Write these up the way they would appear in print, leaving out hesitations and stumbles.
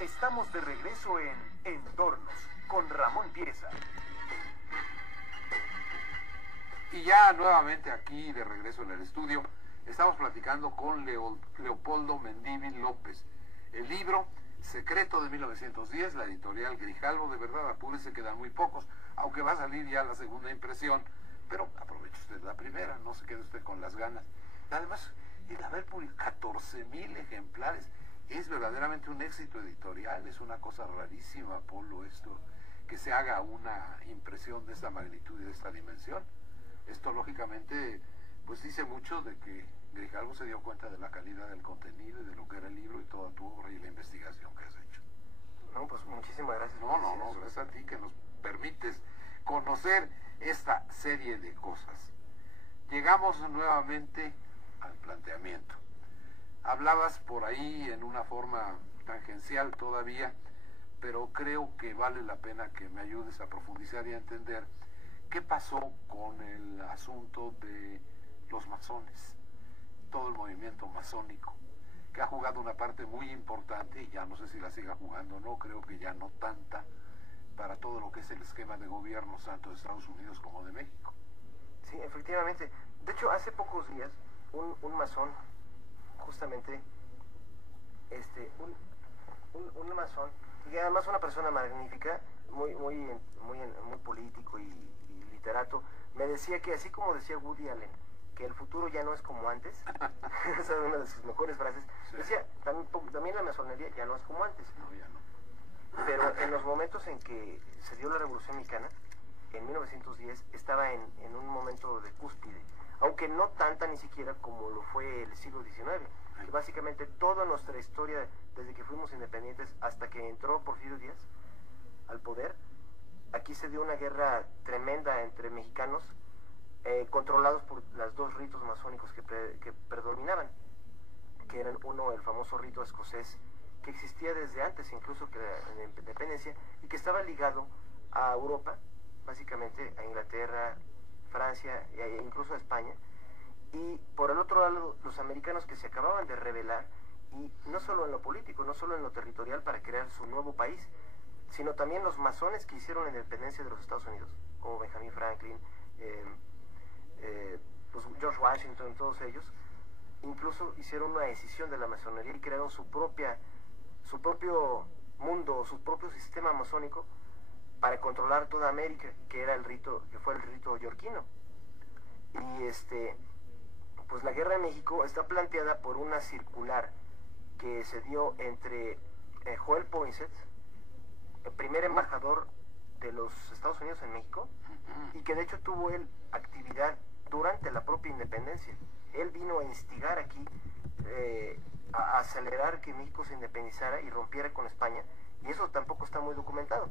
Estamos de regreso en Entornos con Ramón Pieza. Y ya nuevamente aquí de regreso en el estudio, estamos platicando con Leopoldo Mendívil López. El libro Secreto de 1910, la editorial Grijalbo, de verdad, apúrese, quedan muy pocos, aunque va a salir ya la segunda impresión, pero aproveche usted la primera, no se quede usted con las ganas. Además, el haber publicado 14,000 ejemplares, es verdaderamente un éxito editorial, es una cosa rarísima, Polo, esto, que se haga una impresión de esta magnitud y de esta dimensión. Esto, lógicamente, pues dice mucho de que Grijalbo se dio cuenta de la calidad del contenido y de lo que era el libro y toda tu obra y la investigación que has hecho. No, pues muchísimas gracias. No, gracias a ti que nos permites conocer esta serie de cosas. Llegamos nuevamente al planteamiento. Hablabas por ahí en una forma tangencial todavía, pero creo que vale la pena que me ayudes a profundizar y a entender qué pasó con el asunto de los masones, todo el movimiento masónico, que ha jugado una parte muy importante, y ya no sé si la siga jugando o no, creo que ya no tanta, para todo lo que es el esquema de gobierno tanto de Estados Unidos como de México. Sí, efectivamente. De hecho, hace pocos días, un masón, justamente, un masón, y además una persona magnífica, muy político y literato, me decía que así como decía Woody Allen, que el futuro ya no es como antes, esa es una de sus mejores frases, sí. Decía, también la masonería ya no es como antes. No, ya no. Pero en los momentos en que se dio la Revolución Mexicana, en 1910, estaba en un momento de cúspide, aunque no tanta ni siquiera como lo fue el siglo XIX. Que básicamente toda nuestra historia, desde que fuimos independientes hasta que entró Porfirio Díaz al poder, aquí se dio una guerra tremenda entre mexicanos, controlados por los dos ritos masónicos que predominaban, que eran uno, el famoso rito escocés, que existía desde antes incluso que la independencia, y que estaba ligado a Europa, básicamente a Inglaterra, Francia e incluso a España, y por el otro lado los americanos que se acababan de rebelar, y no solo en lo político, no solo en lo territorial para crear su nuevo país, sino también los masones que hicieron la independencia de los Estados Unidos, como Benjamin Franklin, pues George Washington, todos ellos, incluso hicieron una decisión de la masonería y crearon su propio mundo, su propio sistema masónico para controlar toda América, que fue el rito yorquino. Y pues la guerra de México está planteada por una circular que se dio entre Joel Poinsett, el primer embajador de los Estados Unidos en México, y que de hecho tuvo él actividad durante la propia independencia. Él vino a instigar aquí, a acelerar que México se independizara y rompiera con España, y eso tampoco está muy documentado.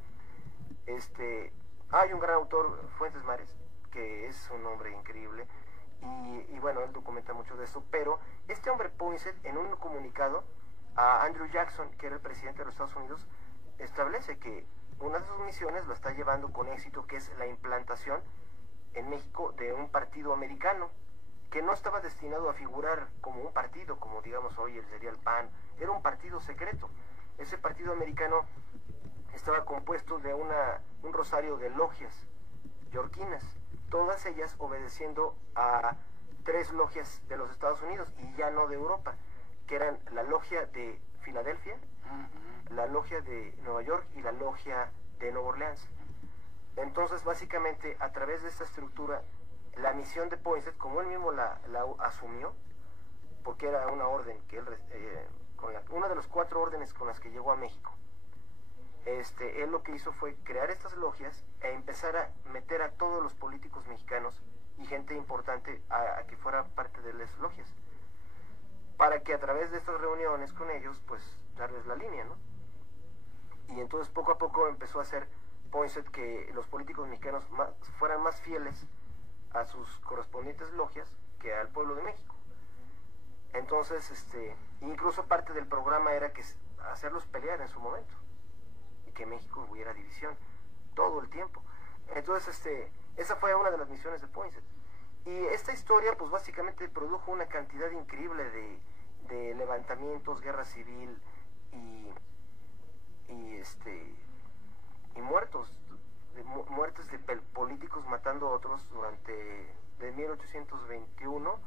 Hay un gran autor, Fuentes Mares, que es un hombre increíble, y bueno, él documenta mucho de eso, pero este hombre Poinsett, en un comunicado a Andrew Jackson, que era el presidente de los Estados Unidos, establece que una de sus misiones lo está llevando con éxito, que es la implantación en México de un partido americano, que no estaba destinado a figurar como un partido, como digamos hoy sería el PAN, era un partido secreto. Ese partido americano estaba compuesto de un rosario de logias yorquinas, todas ellas obedeciendo a 3 logias de los Estados Unidos y ya no de Europa, que eran la logia de Filadelfia, la logia de Nueva York y la logia de Nueva Orleans. Entonces, básicamente, a través de esta estructura, la misión de Poinsett, como él mismo la asumió, porque era una orden que él, una de los 4 órdenes con las que llegó a México, él lo que hizo fue crear estas logias e empezar a meter a todos los políticos mexicanos y gente importante a que fuera parte de las logias, para que a través de estas reuniones con ellos, pues, darles la línea, ¿no? Y entonces poco a poco empezó a hacer Poinsett que los políticos mexicanos fueran más fieles a sus correspondientes logias que al pueblo de México. Entonces, incluso parte del programa era que hacerlos pelear en su momento y que México hubiera división todo el tiempo. Entonces, esa fue una de las misiones de Poinsett. Y esta historia, pues básicamente produjo una cantidad increíble de levantamientos, guerra civil 1821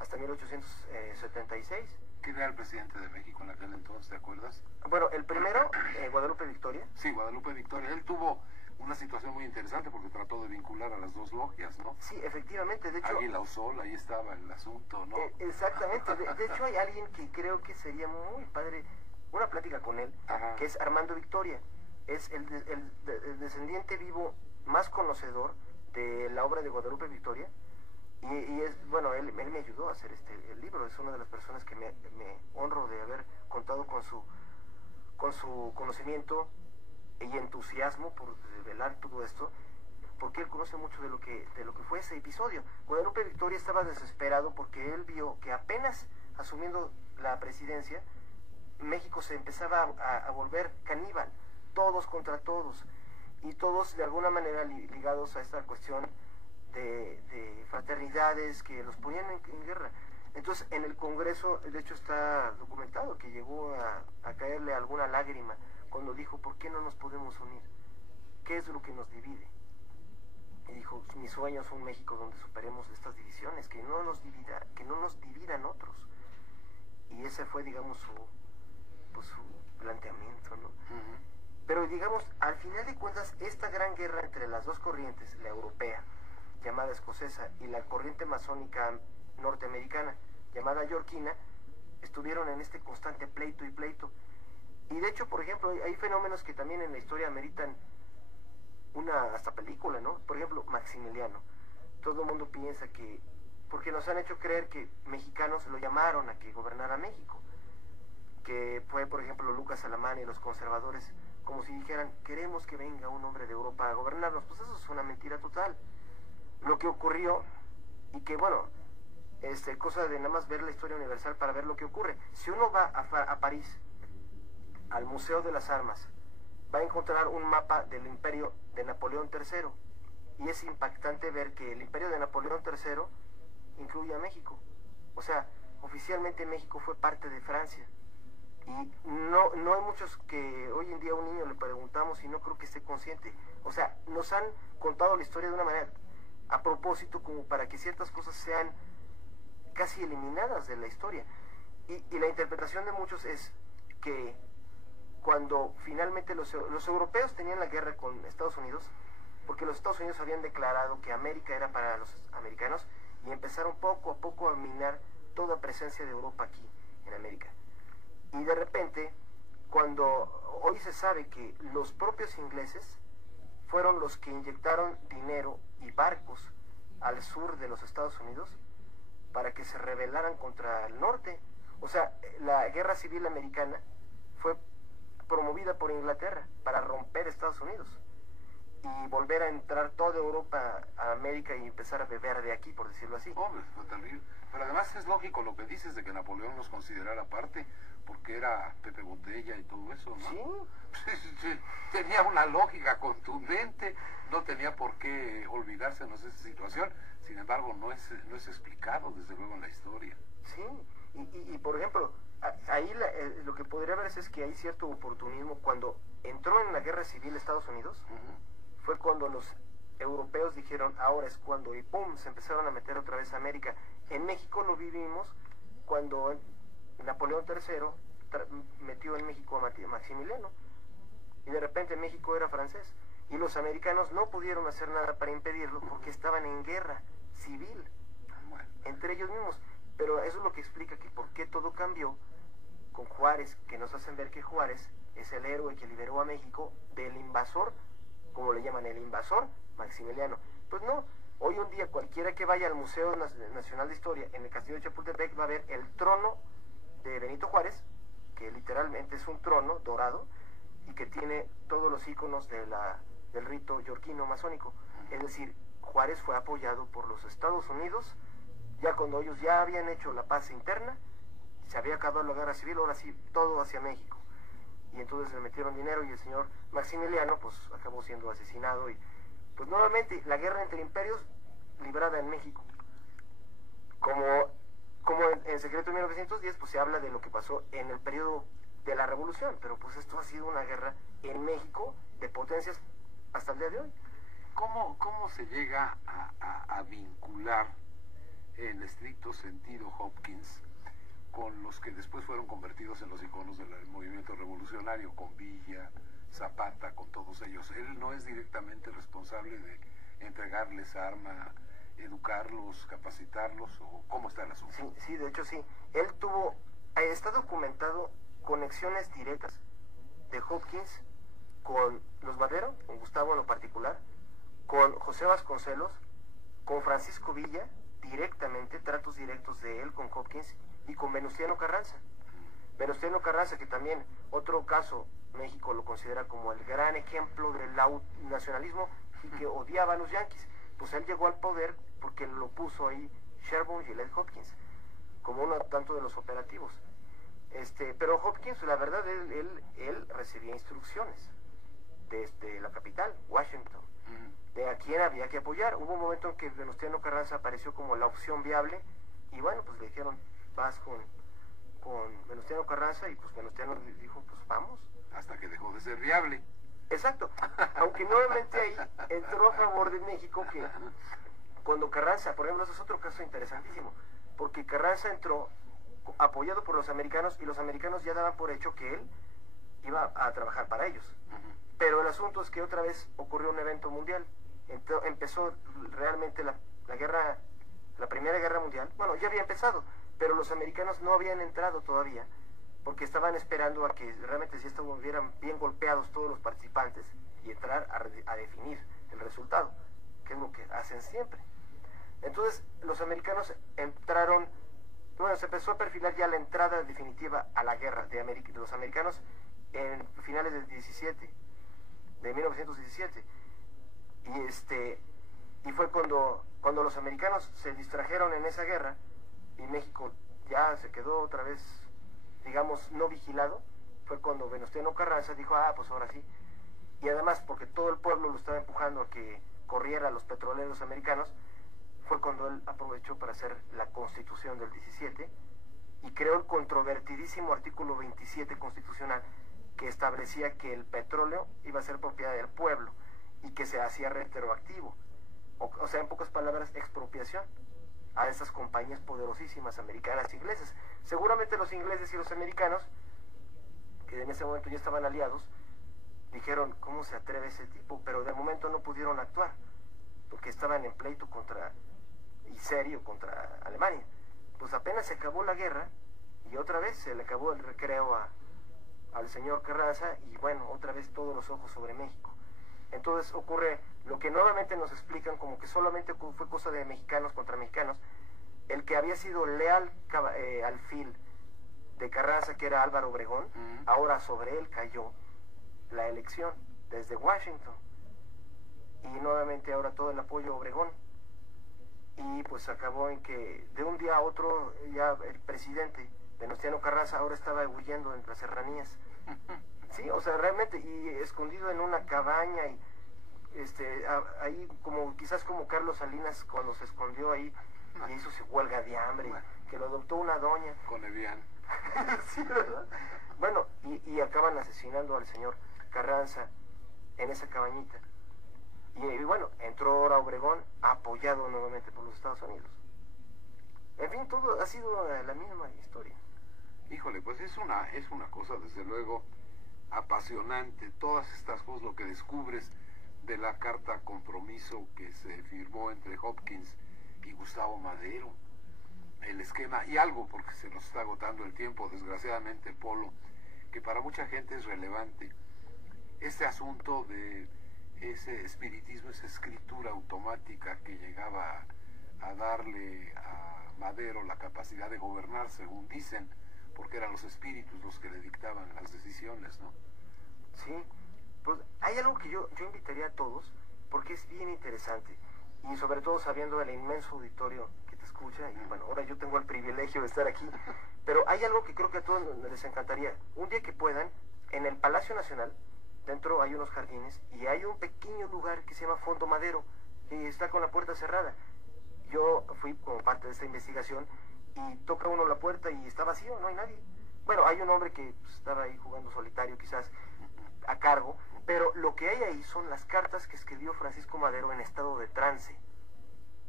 hasta 1876. ¿Quién era el presidente de México en aquel entonces, te acuerdas? Bueno, el primero, Guadalupe Victoria. Sí, Guadalupe Victoria. Él tuvo una situación muy interesante porque trató de vincular a las dos logias, ¿no? Sí, efectivamente, de hecho... Águila o Sol, ahí estaba el asunto, ¿no? Exactamente, de hecho hay alguien que creo que sería muy padre, una plática con él, Ajá. que es Armando Victoria. Es el descendiente vivo más conocedor de la obra de Guadalupe Victoria. Y es, bueno, él me ayudó a hacer el libro, es una de las personas que me honro de haber contado con su conocimiento y entusiasmo por revelar todo esto, porque él conoce mucho de lo que fue ese episodio. Guadalupe Victoria estaba desesperado porque él vio que apenas asumiendo la presidencia, México se empezaba a volver caníbal, todos contra todos, y todos de alguna manera ligados a esta cuestión de fraternidades que los ponían en guerra. Entonces en el Congreso, de hecho está documentado que llegó a caerle alguna lágrima cuando dijo, ¿por qué no nos podemos unir? ¿Qué es lo que nos divide? Y dijo, mi sueño es un México donde superemos estas divisiones, que no nos dividan otros. Y ese fue, digamos, su planteamiento, ¿no? Uh-huh. Pero digamos, al final de cuentas, esta gran guerra entre las dos corrientes, la europea, llamada escocesa, y la corriente masónica norteamericana, llamada yorquina, estuvieron en este constante pleito y pleito. Y de hecho, por ejemplo, hay fenómenos que también en la historia ameritan hasta película, ¿no? Por ejemplo, Maximiliano. Todo el mundo piensa que, porque nos han hecho creer que mexicanos lo llamaron a que gobernara México, que fue, por ejemplo, Lucas Alamán y los conservadores, como si dijeran, queremos que venga un hombre de Europa a gobernarnos. Pues eso es una mentira total. Lo que ocurrió, y que bueno, cosa de nada más ver la historia universal para ver lo que ocurre. Si uno va a París, al Museo de las Armas, va a encontrar un mapa del imperio de Napoleón III, y es impactante ver que el imperio de Napoleón III incluye a México. O sea, oficialmente México fue parte de Francia. Y no hay muchos que hoy en día a un niño le preguntamos y no creo que esté consciente. O sea, nos han contado la historia de una manera a propósito como para que ciertas cosas sean casi eliminadas de la historia. Y la interpretación de muchos es que cuando finalmente los europeos tenían la guerra con Estados Unidos, porque los Estados Unidos habían declarado que América era para los americanos, y empezaron poco a poco a minar toda presencia de Europa aquí, en América. Y de repente, cuando hoy se sabe que los propios ingleses fueron los que inyectaron dinero y barcos al sur de los Estados Unidos para que se rebelaran contra el norte. O sea, la guerra civil americana fue promovida por Inglaterra para romper Estados Unidos y volver a entrar toda Europa a América y empezar a beber de aquí, por decirlo así. Hombre, fue terrible. Pero además es lógico lo que dices de que Napoleón los considerara parte, porque era Pepe Botella y todo eso, ¿no? Sí. Tenía una lógica contundente, no tenía por qué olvidársenos de esa situación. Sin embargo, no es explicado, desde luego, en la historia. Sí, y por ejemplo, ahí lo que podría verse es que hay cierto oportunismo. Cuando entró en la guerra civil Estados Unidos, fue cuando los europeos dijeron, ahora es cuando, y pum, se empezaron a meter otra vez a América. En México lo vivimos cuando Napoleón III metió en México a Maximiliano, y de repente México era francés, y los americanos no pudieron hacer nada para impedirlo porque estaban en guerra civil entre ellos mismos. Pero eso es lo que explica que por qué todo cambió con Juárez, que nos hacen ver que Juárez es el héroe que liberó a México del invasor, como le llaman, el invasor Maximiliano. Pues no, hoy un día cualquiera que vaya al Museo Nacional de Historia en el Castillo de Chapultepec va a ver el trono de Benito Juárez, que literalmente es un trono dorado y que tiene todos los íconos del rito yorquino masónico. Es decir, Juárez fue apoyado por los Estados Unidos, ya cuando ellos ya habían hecho la paz interna, se había acabado la guerra civil, ahora sí, todo hacia México. Y entonces le metieron dinero y el señor Maximiliano pues acabó siendo asesinado, y pues nuevamente la guerra entre imperios librada en México. Como en Secreto de 1910 pues se habla de lo que pasó en el periodo de la Revolución, pero pues esto ha sido una guerra en México de potencias hasta el día de hoy. ¿Cómo se llega a vincular en estricto sentido Hopkins con los que después fueron convertidos en los iconos del movimiento revolucionario, con Villa, Zapata, con todos ellos? Él no es directamente responsable de entregarles arma, educarlos, capacitarlos, ¿o cómo está el asunto? Sí, de hecho sí. Él está documentado conexiones directas de Hopkins con los Madero, con Gustavo en lo particular, con José Vasconcelos, con Francisco Villa, directamente, tratos directos de él con Hopkins, y con Venustiano Carranza. Venustiano Carranza, que también, otro caso, México lo considera como el gran ejemplo del nacionalismo y que odiaba a los yanquis. Pues él llegó al poder porque lo puso ahí Sherburne y Led Hopkins, como uno tanto de los operativos. Pero Hopkins, la verdad, él recibía instrucciones desde la capital, Washington, de a quién había que apoyar. Hubo un momento en que Venustiano Carranza apareció como la opción viable, y bueno, pues le dijeron, vas con Venustiano Carranza, y pues Venustiano dijo, pues vamos. Hasta que dejó de ser viable. Exacto, aunque nuevamente ahí entró a favor de México, que cuando Carranza, por ejemplo, ese es otro caso interesantísimo, porque Carranza entró apoyado por los americanos, y los americanos ya daban por hecho que él iba a trabajar para ellos. Pero el asunto es que otra vez ocurrió un evento mundial. Empezó realmente la Primera Guerra Mundial. Bueno, ya había empezado, pero los americanos no habían entrado todavía, porque estaban esperando a que realmente si estuvieran bien golpeados todos los participantes y entrar a definir el resultado, que es lo que hacen siempre. Entonces, los americanos entraron, bueno, se empezó a perfilar ya la entrada definitiva a la guerra de los americanos en finales de 1917. Y fue cuando los americanos se distrajeron en esa guerra y México ya se quedó otra vez, digamos, no vigilado. Fue cuando Venustiano Carranza dijo, pues ahora sí. Y además, porque todo el pueblo lo estaba empujando a que corriera a los petroleros americanos, fue cuando él aprovechó para hacer la Constitución del 17 y creó el controvertidísimo artículo 27 constitucional, que establecía que el petróleo iba a ser propiedad del pueblo y que se hacía retroactivo, o sea, en pocas palabras, expropiación a esas compañías poderosísimas americanas e inglesas. Seguramente los ingleses y los americanos, que en ese momento ya estaban aliados, dijeron, ¿cómo se atreve ese tipo? Pero de momento no pudieron actuar, porque estaban en pleito serio contra Alemania. Pues apenas se acabó la guerra, y otra vez se le acabó el recreo al señor Carranza, y bueno, otra vez todos los ojos sobre México. Entonces ocurre lo que nuevamente nos explican como que solamente fue cosa de mexicanos contra mexicanos. El que había sido leal alfil de Carranza, que era Álvaro Obregón, ahora sobre él cayó la elección desde Washington, y nuevamente ahora todo el apoyo a Obregón. Y pues acabó en que de un día a otro ya el presidente Venustiano Carranza ahora estaba huyendo entre las serranías. Sí, o sea, realmente, y escondido en una cabaña, y ahí como quizás como Carlos Salinas cuando se escondió ahí y hizo su huelga de hambre, que lo adoptó una doña. Con Evian. Sí, ¿verdad? Bueno, y acaban asesinando al señor Carranza en esa cabañita. Y bueno, entró ahora Obregón, apoyado nuevamente por los Estados Unidos. En fin, todo ha sido la misma historia. Híjole, pues es una cosa desde luego apasionante, todas estas cosas, lo que descubres de la carta compromiso que se firmó entre Hopkins y Gustavo Madero, el esquema, y algo, porque se nos está agotando el tiempo, desgraciadamente, Polo, que para mucha gente es relevante, este asunto de ese espiritismo, esa escritura automática que llegaba a darle a Madero la capacidad de gobernar, según dicen, porque eran los espíritus los que le dictaban las decisiones, ¿no? Sí, pues hay algo que yo invitaría a todos, porque es bien interesante, y sobre todo sabiendo el inmenso auditorio que te escucha, y bueno, ahora yo tengo el privilegio de estar aquí, pero hay algo que creo que a todos les encantaría. Un día que puedan, en el Palacio Nacional, dentro hay unos jardines, y hay un pequeño lugar que se llama Fondo Madero, y está con la puerta cerrada. Yo fui como parte de esta investigación, y toca uno la puerta y está vacío, no hay nadie. Bueno, hay un hombre que estaba ahí jugando solitario quizás a cargo, pero lo lo que hay ahí son las cartas que escribió Francisco Madero en estado de trance.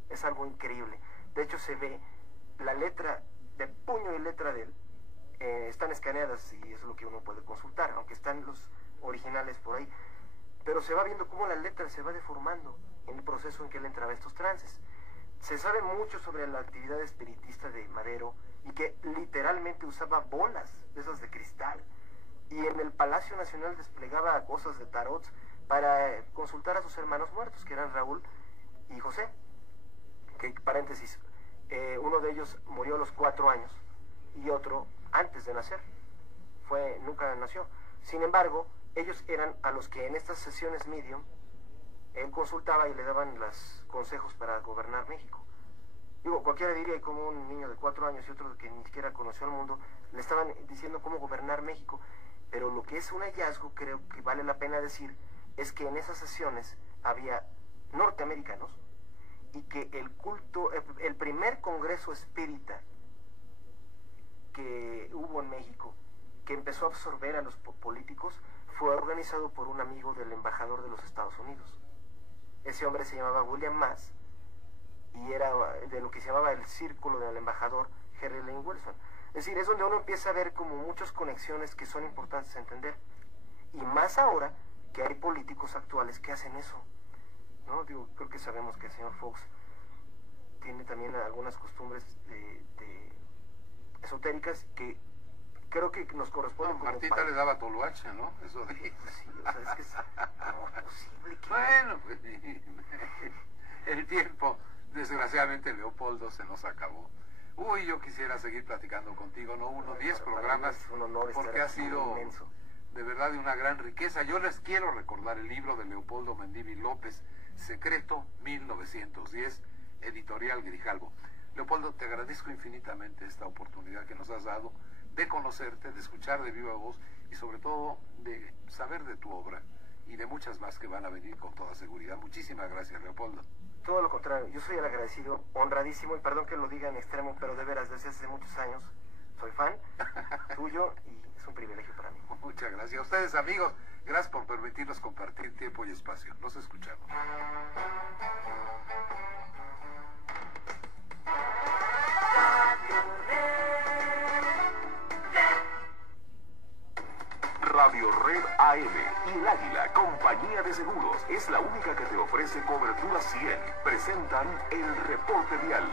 Es algo increíble. De hecho, se ve la letra de puño y letra de él. Están escaneadas y eso es lo que uno puede consultar, aunque están los originales por ahí. Pero se va viendo cómo la letra se va deformando en el proceso en que él entraba a estos trances. Se sabe mucho sobre la actividad espiritista de Madero y que literalmente usaba bolas de esas de cristal. Y en el Palacio Nacional desplegaba cosas de tarots para consultar a sus hermanos muertos, que eran Raúl y José. Que, paréntesis, uno de ellos murió a los 4 años y otro antes de nacer. Nunca nació. Sin embargo, ellos eran a los que en estas sesiones medium él consultaba y le daban los consejos para gobernar México. Digo, cualquiera diría, como un niño de 4 años y otro que ni siquiera conoció el mundo, le estaban diciendo cómo gobernar México. Pero lo que es un hallazgo, creo que vale la pena decir, es que en esas sesiones había norteamericanos y que el primer congreso espírita que hubo en México, que empezó a absorber a los políticos, fue organizado por un amigo del embajador de los Estados Unidos. Ese hombre se llamaba William Mass y era de lo que se llamaba el círculo del embajador Henry Lane Wilson. Es decir, es donde uno empieza a ver como muchas conexiones que son importantes a entender. Y más ahora que hay políticos actuales que hacen eso, ¿no? Digo, creo que sabemos que el señor Fox tiene también algunas costumbres esotéricas que creo que nos corresponden. No, Martita le daba toloache, ¿no? Eso de... Sí, o sea, es que ¿cómo es posible que... Bueno, pues el tiempo, desgraciadamente, Leopoldo, se nos acabó. Uy, yo quisiera seguir platicando contigo, no uno, 10 programas, es un honor, porque ha sido inmenso. De verdad de una gran riqueza. Yo les quiero recordar el libro de Leopoldo Mendívil López, Secreto 1910, editorial Grijalvo. Leopoldo, te agradezco infinitamente esta oportunidad que nos has dado de conocerte, de escuchar de viva voz y sobre todo de saber de tu obra y de muchas más que van a venir con toda seguridad. Muchísimas gracias, Leopoldo. Todo lo contrario, yo soy el agradecido, honradísimo, y perdón que lo diga en extremo, pero de veras, desde hace muchos años soy fan tuyo y es un privilegio para mí. Muchas gracias. A ustedes, amigos, gracias por permitirnos compartir tiempo y espacio. Nos escuchamos. Radio Red AM y el Águila, compañía de seguros, es la única que te ofrece cobertura 100. Presentan el reporte vial.